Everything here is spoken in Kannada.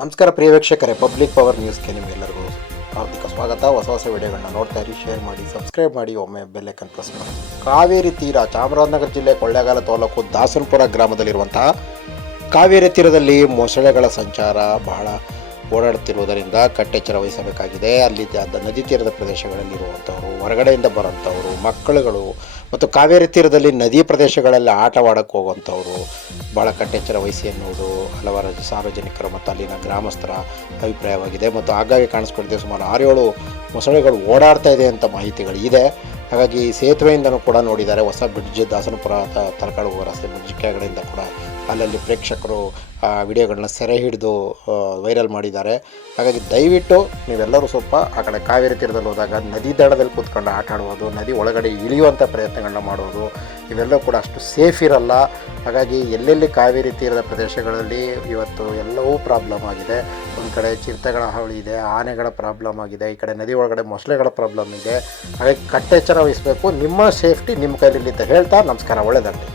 ನಮಸ್ಕಾರ ಪ್ರಿಯ ವೀಕ್ಷಕರೇ, ಪಬ್ಲಿಕ್ ಪವರ್ ನ್ಯೂಸ್ಗೆ ನಿಮಗೆಲ್ಲರಿಗೂ ಹಾರ್ದಿಕ ಸ್ವಾಗತ. ಹೊಸ ವಿಡಿಯೋಗಳನ್ನ ನೋಡ್ತಾ ಇರಿ, ಶೇರ್ ಮಾಡಿ, ಸಬ್ಸ್ಕ್ರೈಬ್ ಮಾಡಿ, ಒಮ್ಮೆ ಬೆಲ್ ಐಕಾನ್ ಪ್ರೆಸ್ ಮಾಡಿ. ಕಾವೇರಿ ತೀರ, ಚಾಮರಾಜನಗರ ಜಿಲ್ಲೆ ಕೊಳ್ಳೇಗಾಲ ತಾಲೂಕು ದಾಸನಪುರ ಗ್ರಾಮದಲ್ಲಿರುವಂತಹ ಕಾವೇರಿ ತೀರದಲ್ಲಿ ಮೊಸಳೆಗಳ ಸಂಚಾರ ಬಹಳ ಓಡಾಡುತ್ತಿರುವುದರಿಂದ ಕಟ್ಟೆಚ್ಚರ ವಹಿಸಬೇಕಾಗಿದೆ. ಅಲ್ಲಿ ನದಿ ತೀರದ ಪ್ರದೇಶಗಳಲ್ಲಿರುವಂಥವರು, ಹೊರಗಡೆಯಿಂದ ಬರುವಂಥವರು, ಮಕ್ಕಳುಗಳು ಮತ್ತು ಕಾವೇರಿ ತೀರದಲ್ಲಿ ನದಿ ಪ್ರದೇಶಗಳಲ್ಲಿ ಆಟವಾಡಕ್ಕೆ ಹೋಗುವಂಥವರು ಭಾಳ ಕಟ್ಟೆಚ್ಚರ ವಹಿಸಿ ಎನ್ನುವುದು ಹಲವಾರು ಸಾರ್ವಜನಿಕರು ಮತ್ತು ಅಲ್ಲಿನ ಗ್ರಾಮಸ್ಥರ ಅಭಿಪ್ರಾಯವಾಗಿದೆ. ಮತ್ತು ಆಗಾಗ್ಗೆ ಕಾಣಿಸ್ಕೊಂಡಿದೆ, ಸುಮಾರು 6-7 ಮೊಸಳೆಗಳು ಓಡಾಡ್ತಾ ಇದೆ ಅಂತ ಮಾಹಿತಿಗಳು ಇದೆ. ಹಾಗಾಗಿ ಸೇತುವೆಯಿಂದನೂ ಕೂಡ ನೋಡಿದ್ದಾರೆ. ಹೊಸ ಬ್ರಿಡ್ಜ್, ದಾಸನಪುರ ತಲಕಾಡು ಹೋಗೋ ರಸ್ತೆ ಬ್ರಿಡ್ಜ್ ಕೆಳಗಡೆಯಿಂದ ಕೂಡ ಅಲ್ಲಲ್ಲಿ ಪ್ರೇಕ್ಷಕರು ವಿಡಿಯೋಗಳನ್ನ ಸೆರೆ ಹಿಡಿದು ವೈರಲ್ ಮಾಡಿದ್ದಾರೆ. ಹಾಗಾಗಿ ದಯವಿಟ್ಟು ನೀವೆಲ್ಲರೂ ಸ್ವಲ್ಪ ಆ ಕಡೆ ಕಾವೇರಿ ತೀರದಲ್ಲಿ ಹೋದಾಗ ನದಿ ದಡದಲ್ಲಿ ಕೂತ್ಕೊಂಡು ಆಟ ಆಡುವುದು, ನದಿ ಒಳಗಡೆ ಇಳಿಯುವಂಥ ಪ್ರಯತ್ನಗಳನ್ನ ಮಾಡೋದು, ಇವೆಲ್ಲವೂ ಕೂಡ ಅಷ್ಟು ಸೇಫ್ ಇರಲ್ಲ. ಹಾಗಾಗಿ ಎಲ್ಲೆಲ್ಲಿ ಕಾವೇರಿ ತೀರದ ಪ್ರದೇಶಗಳಲ್ಲಿ ಇವತ್ತು ಎಲ್ಲವೂ ಪ್ರಾಬ್ಲಮ್ ಆಗಿದೆ. ಒಂದು ಕಡೆ ಚಿರತೆಗಳ ಹಾವಳಿ ಇದೆ, ಆನೆಗಳ ಪ್ರಾಬ್ಲಮ್ ಆಗಿದೆ, ಈ ಕಡೆ ನದಿ ಒಳಗಡೆ ಮೊಸಳೆಗಳ ಪ್ರಾಬ್ಲಮ್ ಇದೆ. ಹಾಗಾಗಿ ಕಟ್ಟೆಚ್ಚರ ವಹಿಸಬೇಕು. ನಿಮ್ಮ ಸೇಫ್ಟಿ ನಿಮ್ಮ ಕೈಲಿಲ್ಲ ಅಂತ ಹೇಳ್ತಾ ನಮಸ್ಕಾರ, ಒಳ್ಳೆಯದಾಗಲಿ.